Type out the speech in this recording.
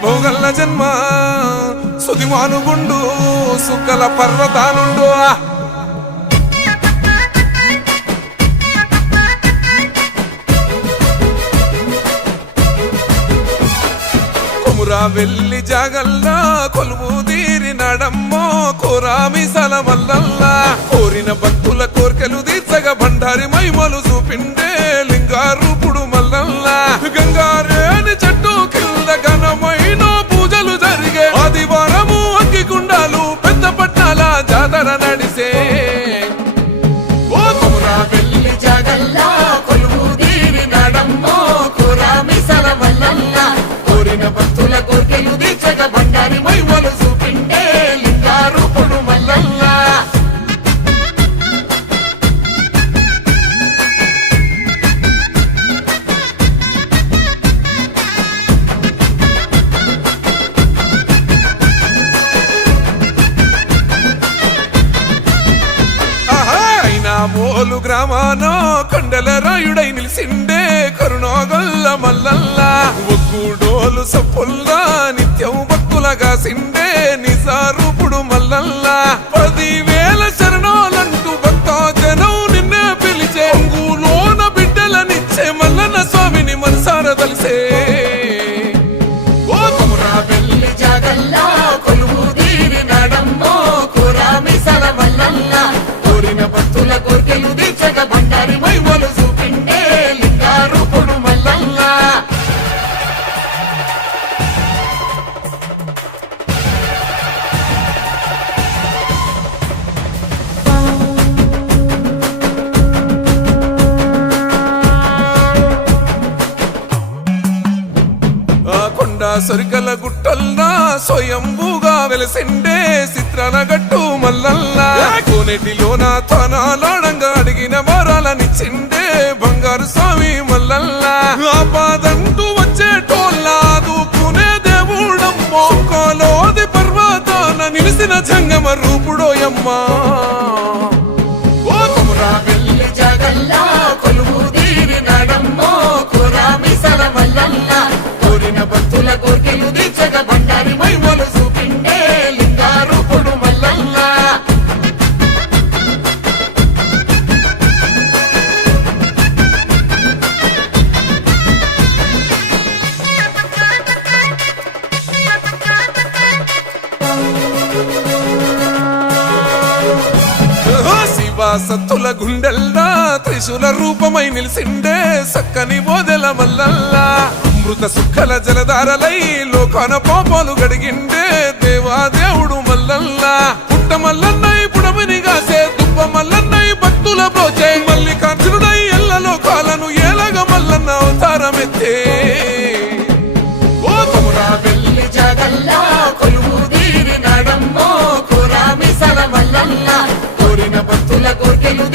వైభోగల్ల జన్మ సుదిమానుగుండు సుక్కల పర్వతానుండు కొమురా వెళ్ళి జాగల్లా కొలువు తీరినాడమ్మో కోరామి సలమల్లల్లా కోరిన భక్తుల కోర్కెలు తీర్చగా బండారి మైమలు చూపిండే లింగారూపుడు మల్లల్లా గంగారేని చెట్టు కింద ఘనమైన పూజలు జరిగే ఆదివారము అగ్గిగుండాలు పెద్ద పట్టాల జాతర నడిసే ఓ కొమురా వెళ్ళి జాగల్లా కొలువు తీరినాడమ్మో కోరామి సలమల్లల్లా కోరిన భక్తుల కోర్కెలు తీర్చగా బండారి మైమలు చూపిండే లింగారూపుడు మల్లల్లా మోలు గ్రామాన కొండల రాయుడై నిలిసిండే కరుణోగల్ల మల్లల్లా ఒక్కూడోలు సప్పుల్లా నిత్యం భక్తులగా సిండే నిజారూపుడు మల్లల్లా 10,000 శరణాలంటూ భక్త జనం నిన్నే పిలిచే ఒంగులోన బిడ్డలనిచ్చే మల్లన్న స్వామిని మనసార తలిసే ఓ కొమురా వెళ్ళి జాగల్లా కొలువు తీరినాడమ్మో కోరామి సలమల్లల్లా కోరిన భక్తుల కోర్కెలు తీర్చగా బండారి మైమలు చూపిండే లింగారూపుడు మల్లల్లా కొండ సరికల గుట్టల్లా స్వయంభూగా వెలసిండే చిత్రాల గట్టు మల్లల్లా కోనేటిలోన తనాలాడంగా అడిగిన వరాలనిచ్చిండే బంగారు స్వామి మల్లల్లా ఆపాదంటూ వచ్చేటోళ్ళ దూకునే దేవుడమ్మో కోలోది పర్వతాన నిలిసిన జంగమ రూపుడోయమ్మా ఓ కొమురా వెళ్ళి జాగల్లా కొలువు తీరినాడమ్మో కోరామి సలమల్లల్లా కోరిన భక్తుల కోర్కెలు తీర్చగా బండారి మైమలు చూపిండే లింగారూపుడు మల్లల్లా సత్తుల గుండెల్లా త్రిశూల రూపమై నిలిసిండే సక్కని బోదెల మల్లల్లా అమృత సుక్కల జలధారలై లోకాన పాపాలు గడిగిండే దేవాదేవుడు మల్లల్లా పుట్ట మల్లన్నై పుడమిని గాసే దుబ్బ మల్లన్నై భక్తుల బ్రోచే మల్లికార్జునుడై ఎల్ల లోకాలను ఏలగ మల్లన్న అవతారమెత్తే ఓ కొమురా వెళ్ళి జాగల్లా కొలువు తీరినాడమ్మో కోరామి సలమల్లల్లా కోరిన భక్తుల కోర్కెలు